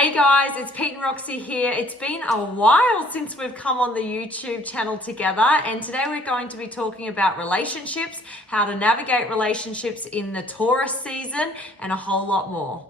Hey guys, it's Pete and Roxy here. It's been a while since we've come on the YouTube channel together, and today we're going to be talking about relationships, how to navigate relationships in the Taurus season, and a whole lot more.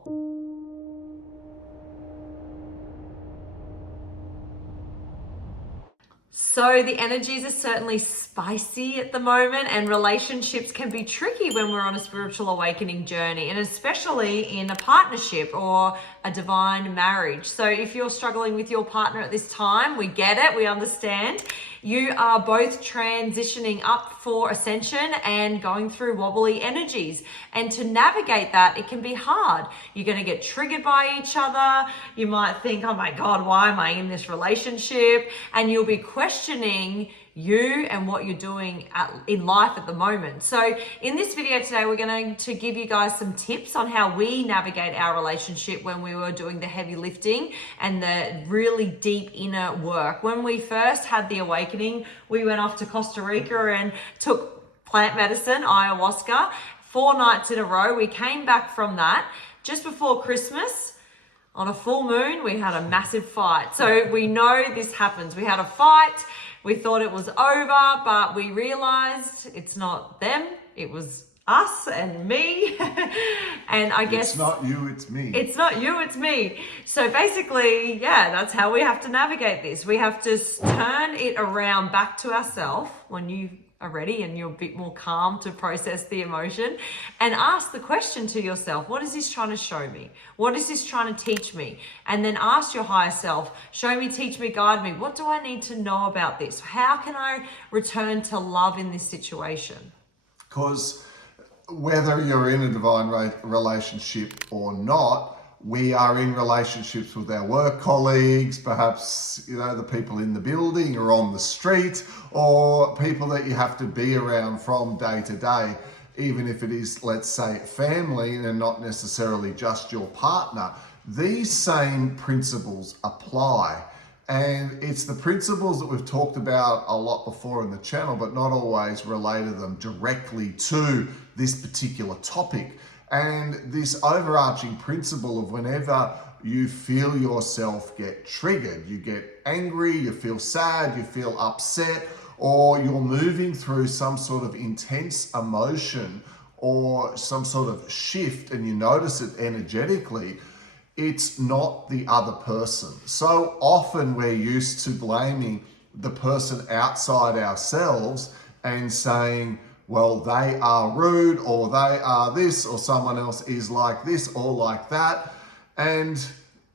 So the energies are certainly spicy at the moment, and relationships can be tricky when we're on a spiritual awakening journey, and especially in a partnership or a divine marriage. So if you're struggling with your partner at this time, we get it, we understand. You are both transitioning up for ascension and going through wobbly energies. And to navigate that, it can be hard. You're going to get triggered by each other. You might think, oh my God, why am I in this relationship? And you'll be questioning you and what you're doing in life at the moment. So in this video today, we're going to give you guys some tips on how we navigate our relationship when we were doing the heavy lifting and the really deep inner work. When we first had the awakening, we went off to Costa Rica and took plant medicine, ayahuasca, 4 nights in a row. We came back from that just before Christmas. On a full moon, we had a massive fight. So we know this happens. We had a fight. We thought it was over, but we realized it's not them. It was us and me. And I guess it's not you, it's me. It's not you, it's me. So basically, yeah, that's how we have to navigate this. We have to turn it around back to ourselves when you are ready and you're a bit more calm to process the emotion, and ask the question to yourself, what is this trying to show me? What is this trying to teach me? And then ask your higher self, show me, teach me, guide me. What do I need to know about this? How can I return to love in this situation? Because whether you're in a divine relationship or not, we are in relationships with our work colleagues, perhaps, the people in the building or on the street, or people that you have to be around from day to day, even if it is, let's say, family and not necessarily just your partner. These same principles apply. And it's the principles that we've talked about a lot before in the channel, but not always related them directly to this particular topic. And this overarching principle of whenever you feel yourself get triggered, you get angry, you feel sad, you feel upset, or you're moving through some sort of intense emotion or some sort of shift and you notice it energetically, it's not the other person. So often we're used to blaming the person outside ourselves and saying, well, they are rude, or they are this, or someone else is like this or like that. And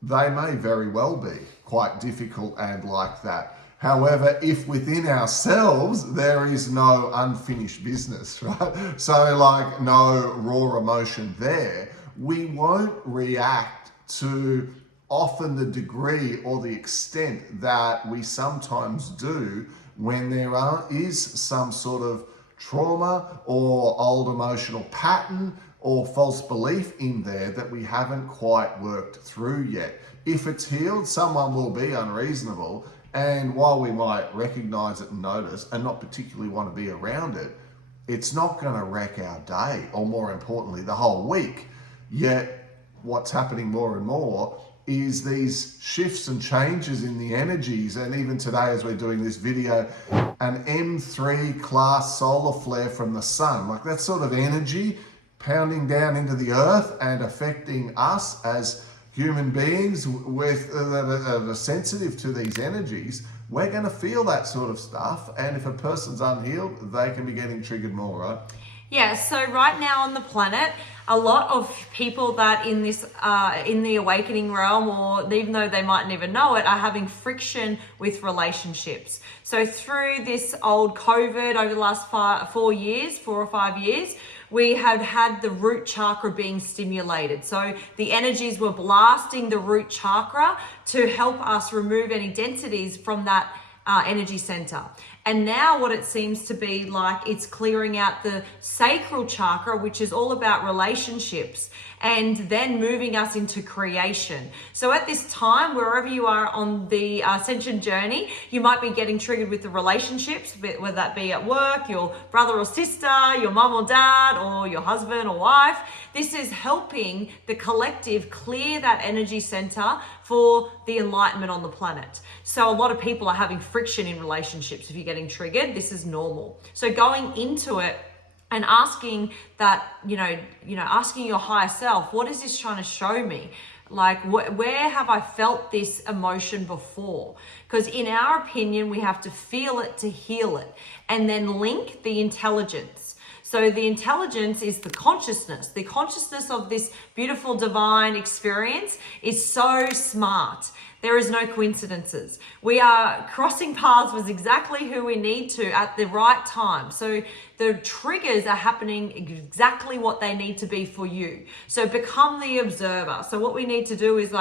they may very well be quite difficult and like that. However, if within ourselves, there is no unfinished business, right? So like no raw emotion there, we won't react to often the degree or the extent that we sometimes do when there is some sort of trauma or old emotional pattern or false belief in there that we haven't quite worked through yet. If it's healed, someone will be unreasonable, and while we might recognize it and notice and not particularly want to be around it, it's not going to wreck our day, or more importantly, the whole week. Yet what's happening more and more is these shifts and changes in the energies. And even today, as we're doing this video, an M3 class solar flare from the sun, like that sort of energy pounding down into the earth and affecting us as human beings with that are sensitive to these energies. We're going to feel that sort of stuff. And if a person's unhealed, they can be getting triggered more, right? Yeah, so right now on the planet, a lot of people that in this in the awakening realm, or even though they mightn't even know it, are having friction with relationships. So through this old COVID over the last 4 or 5 years, we have had the root chakra being stimulated. So the energies were blasting the root chakra to help us remove any densities from that energy center. And now what it seems to be like, it's clearing out the sacral chakra, which is all about relationships. and then moving us into creation. So at this time, wherever you are on the ascension journey, you might be getting triggered with the relationships, whether that be at work, your brother or sister, your mom or dad, or your husband or wife. This is helping the collective clear that energy center for the enlightenment on the planet. So a lot of people are having friction in relationships. If you're getting triggered, this is normal. So going into it and asking that, asking your higher self, what is this trying to show me? Like, where have I felt this emotion before? Because in our opinion, we have to feel it to heal it, and then link the intelligence. So the intelligence is the consciousness. The consciousness of this beautiful divine experience is so smart. There is no coincidences. We are crossing paths with exactly who we need to at the right time. So the triggers are happening exactly what they need to be for you. So become the observer. So what we need to do is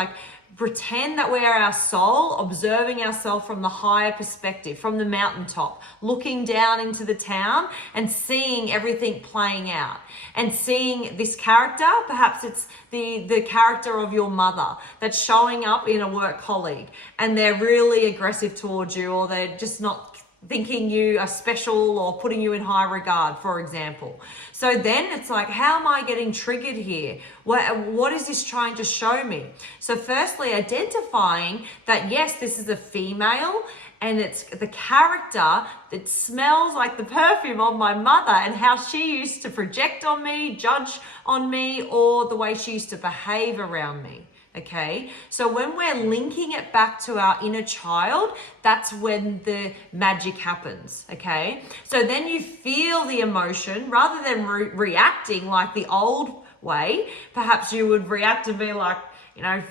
pretend that we are our soul, observing ourselves from the higher perspective, from the mountaintop, looking down into the town and seeing everything playing out, and seeing this character. Perhaps it's the character of your mother that's showing up in a work colleague, and they're really aggressive towards you, or they're just not thinking you are special or putting you in high regard, for example. So then it's like, how am I getting triggered here? What is this trying to show me? So firstly, identifying that, yes, this is a female, and it's the character that smells like the perfume of my mother, and how she used to project on me, judge on me, or the way she used to behave around me. Okay, so when we're linking it back to our inner child, that's when the magic happens. Okay, so then you feel the emotion rather than reacting like the old way. Perhaps you would react and be like,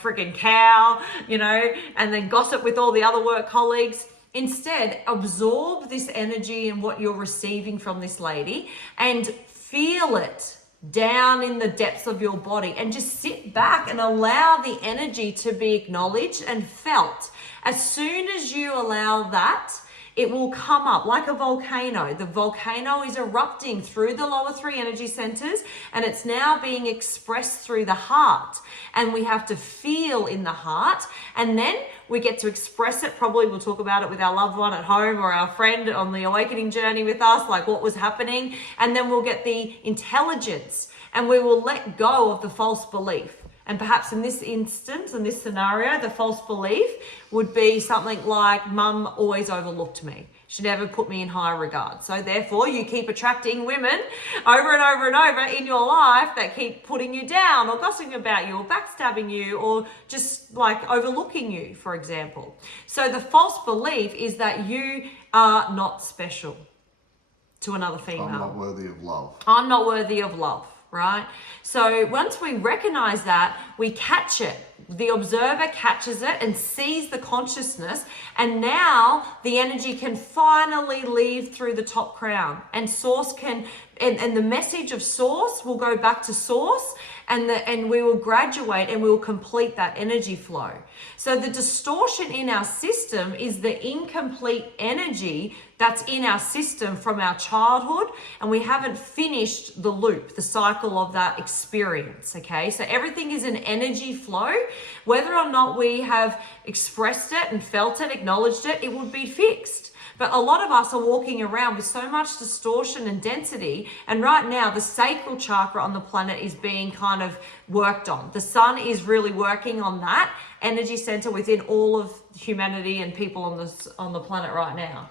freaking cow, and then gossip with all the other work colleagues. Instead, absorb this energy and what you're receiving from this lady and feel it down in the depths of your body, and just sit back and allow the energy to be acknowledged and felt. As soon as you allow that, it will come up like a volcano. The volcano is erupting through the lower three energy centers, and it's now being expressed through the heart. And we have to feel in the heart, and then we get to express it. Probably we'll talk about it with our loved one at home, or our friend on the awakening journey with us, like what was happening. And then we'll get the intelligence, and we will let go of the false belief. And perhaps in this instance, in this scenario, the false belief would be something like, Mum always overlooked me. She never put me in high regard. So therefore, you keep attracting women over and over and over in your life that keep putting you down, or gossiping about you, or backstabbing you, or just overlooking you, for example. So the false belief is that you are not special to another female. I'm not worthy of love. I'm not worthy of love. Right? So once we recognize that, we catch it. The observer catches it and sees the consciousness, and now the energy can finally leave through the top crown, and source can, and the message of source will go back to source, and we will graduate and we will complete that energy flow. So the distortion in our system is the incomplete energy that's in our system from our childhood, and we haven't finished the loop, the cycle of that experience. Okay, so everything is an energy flow. Whether or not we have expressed it and felt it, acknowledged it, it would be fixed. But a lot of us are walking around with so much distortion and density, and right now the sacral chakra on the planet is being kind of worked on. The sun is really working on that energy center within all of humanity and people on the planet right now.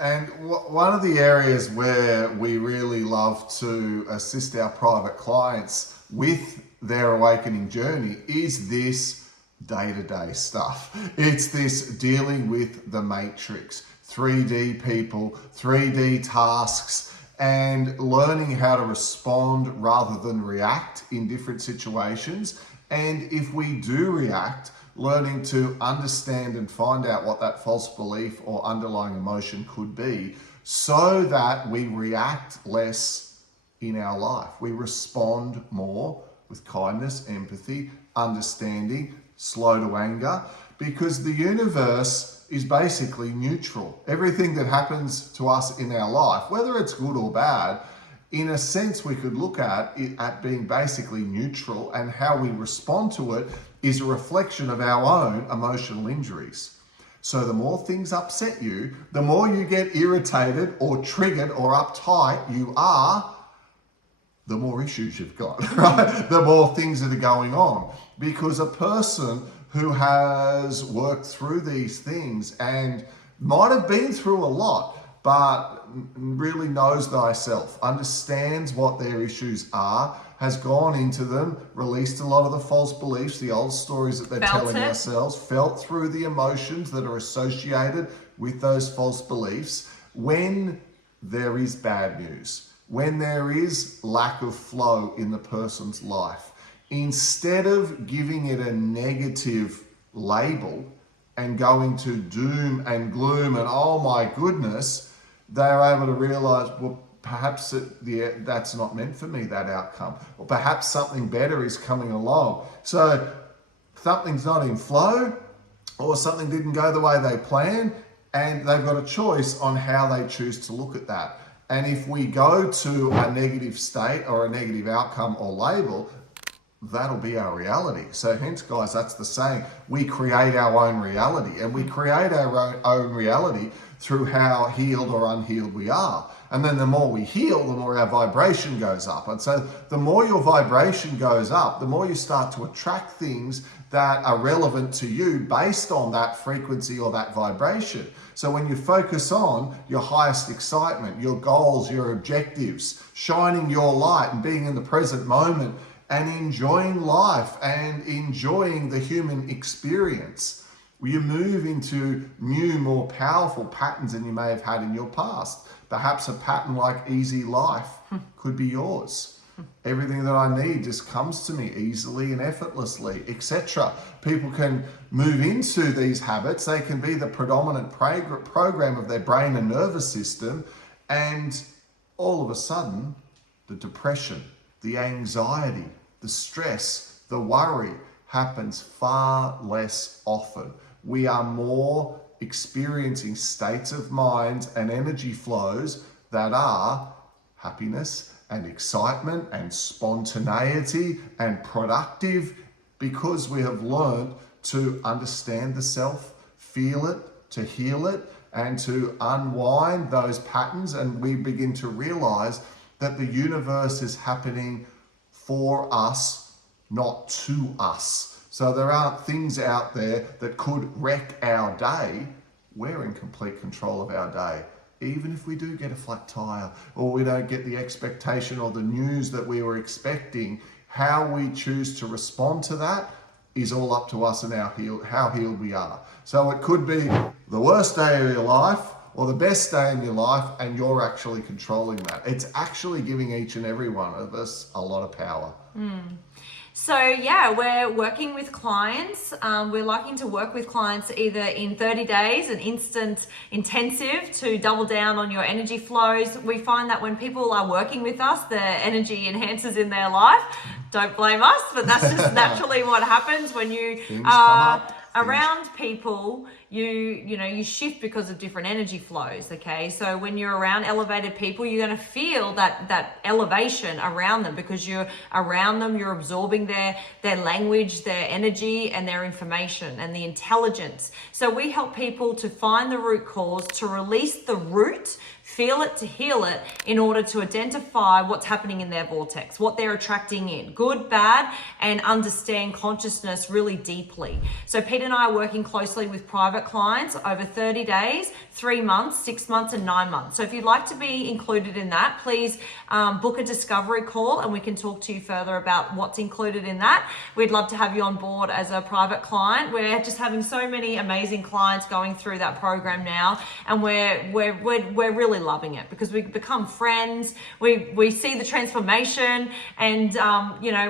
And one of the areas where we really love to assist our private clients with their awakening journey is this day-to-day stuff. It's this dealing with the matrix, 3D people, 3D tasks, and learning how to respond rather than react in different situations. And if we do react, learning to understand and find out what that false belief or underlying emotion could be, so that we react less in our life. We respond more with kindness, empathy, understanding, slow to anger, because the universe is basically neutral. Everything that happens to us in our life, whether it's good or bad, in a sense, we could look at it at being basically neutral, and how we respond to it is a reflection of our own emotional injuries. So the more things upset you, the more you get irritated or triggered or uptight you are, the more issues you've got, right? The more things that are going on. Because a person who has worked through these things and might have been through a lot, but really knows thyself, understands what their issues are, has gone into them, released a lot of the false beliefs, the old stories that they're telling ourselves, felt through the emotions that are associated with those false beliefs. When there is bad news, when there is lack of flow in the person's life, instead of giving it a negative label and going to doom and gloom and oh my goodness, they're able to realize, well, perhaps that's not meant for me, that outcome. Or perhaps something better is coming along. So something's not in flow, or something didn't go the way they planned, and they've got a choice on how they choose to look at that. And if we go to a negative state or a negative outcome or label, that'll be our reality. So hence, guys, that's the saying. We create our own reality, and we create our own reality through how healed or unhealed we are. And then the more we heal, the more our vibration goes up. And so the more your vibration goes up, the more you start to attract things that are relevant to you based on that frequency or that vibration. So when you focus on your highest excitement, your goals, your objectives, shining your light and being in the present moment and enjoying life and enjoying the human experience, you move into new, more powerful patterns than you may have had in your past. Perhaps a pattern like easy life could be yours. Everything that I need just comes to me easily and effortlessly, etc. People can move into these habits. They can be the predominant program of their brain and nervous system, and all of a sudden, the depression, the anxiety, the stress, the worry happens far less often. We are more experiencing states of mind and energy flows that are happiness and excitement and spontaneity and productive, because we have learned to understand the self, feel it, to heal it, and to unwind those patterns. And we begin to realize that the universe is happening for us, not to us. So there aren't things out there that could wreck our day. We're in complete control of our day. Even if we do get a flat tire, or we don't get the expectation or the news that we were expecting, how we choose to respond to that is all up to us and how healed we are. So it could be the worst day of your life or the best day in your life, and you're actually controlling that. It's actually giving each and every one of us a lot of power. So yeah, we're working with clients. We're liking to work with clients either in 30 days, an instant intensive to double down on your energy flows. We find that when people are working with us, the energy enhances in their life. Don't blame us, but that's just naturally what happens when you are around people. You shift because of different energy flows, okay? So when you're around elevated people, you're going to feel that elevation around them, because you're around them, you're absorbing their language, their energy, and their information and the intelligence. So we help people to find the root cause, to release the root, feel it, to heal it, in order to identify what's happening in their vortex, what they're attracting in, good, bad, and understand consciousness really deeply. So Pete and I are working closely with private clients over 30 days, 3 months, 6 months, and 9 months. So if you'd like to be included in that, please book a discovery call and we can talk to you further about what's included in that. We'd love to have you on board as a private client. We're just having so many amazing clients going through that program now, and we're really loving it, because we become friends. We see the transformation, and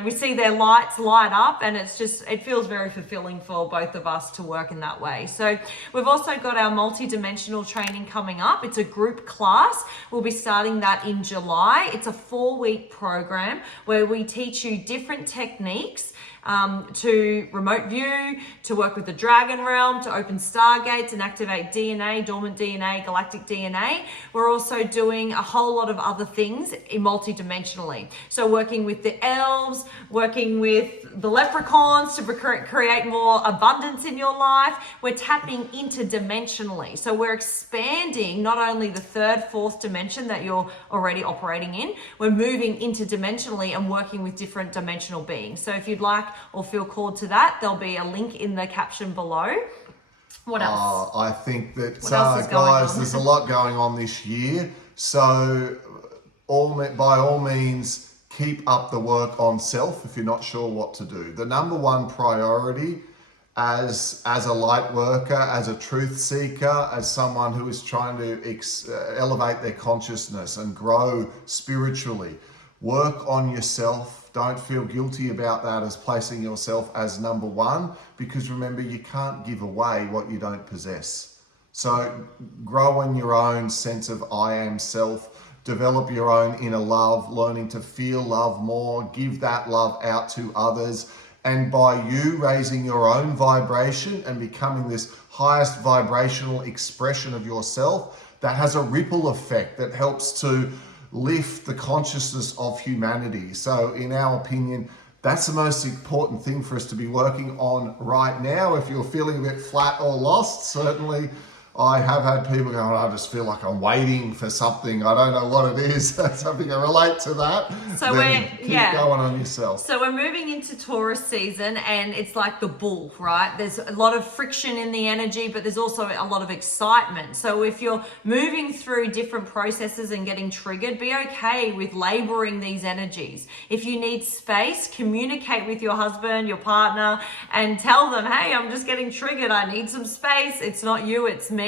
we see their lights light up, and it feels very fulfilling for both of us to work in that way. So we've also got our multi-dimensional training coming up. It's a group class. We'll be starting that in July. It's a 4-week program where we teach you different techniques to remote view, to work with the Dragon Realm, to open stargates and activate DNA, dormant DNA, galactic DNA. We're also doing a whole lot of other things multidimensionally. So working with the elves, working with the leprechauns to create more abundance in your life. We're tapping interdimensionally. So we're expanding not only the third, fourth dimension that you're already operating in, we're moving interdimensionally and working with different dimensional beings. So if you'd like or feel called to that, there'll be a link in the caption below. What else? I think that, What else is going guys, on? there's a lot going on this year. So by all means, keep up the work on self if you're not sure what to do. The number one priority as a light worker, as a truth seeker, as someone who is trying to elevate their consciousness and grow spiritually, work on yourself. Don't feel guilty about that as placing yourself as number one, because remember, you can't give away what you don't possess. So grow in your own sense of I am self. Develop your own inner love, learning to feel love more, give that love out to others. And by you raising your own vibration and becoming this highest vibrational expression of yourself, that has a ripple effect that helps to lift the consciousness of humanity. So in our opinion, that's the most important thing for us to be working on right now. If you're feeling a bit flat or lost, certainly I have had people going, I just feel like I'm waiting for something. I don't know what it is. Something I relate to that. So then keep going on yourself. So we're moving into Taurus season, and it's like the bull, right? There's a lot of friction in the energy, but there's also a lot of excitement. So if you're moving through different processes and getting triggered, be okay with laboring these energies. If you need space, communicate with your husband, your partner, and tell them, hey, I'm just getting triggered. I need some space. It's not you, it's me.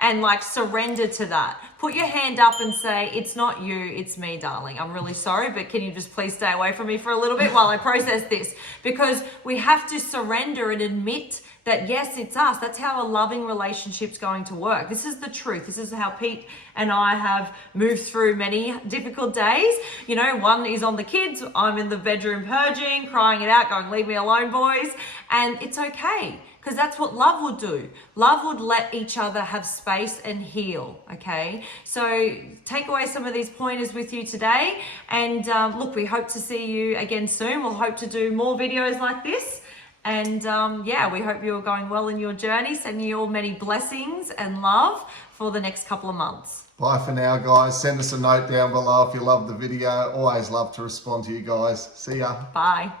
And like surrender to that. Put your hand up and say, it's not you, it's me, darling. I'm really sorry, but can you just please stay away from me for a little bit while I process this? Because we have to surrender and admit that yes, it's us. That's how a loving relationship's going to work. This is the truth. This is how Pete and I have moved through many difficult days. You know, one is on the kids. I'm in the bedroom purging, crying it out, going, leave me alone, boys. And it's okay. Because that's what love would do. Love would let each other have space and heal, okay? So take away some of these pointers with you today. And look, we hope to see you again soon. We'll hope to do more videos like this. And yeah, we hope you're going well in your journey. Sending you all many blessings and love for the next couple of months. Bye for now, guys. Send us a note down below if you love the video. Always love to respond to you guys. See ya. Bye.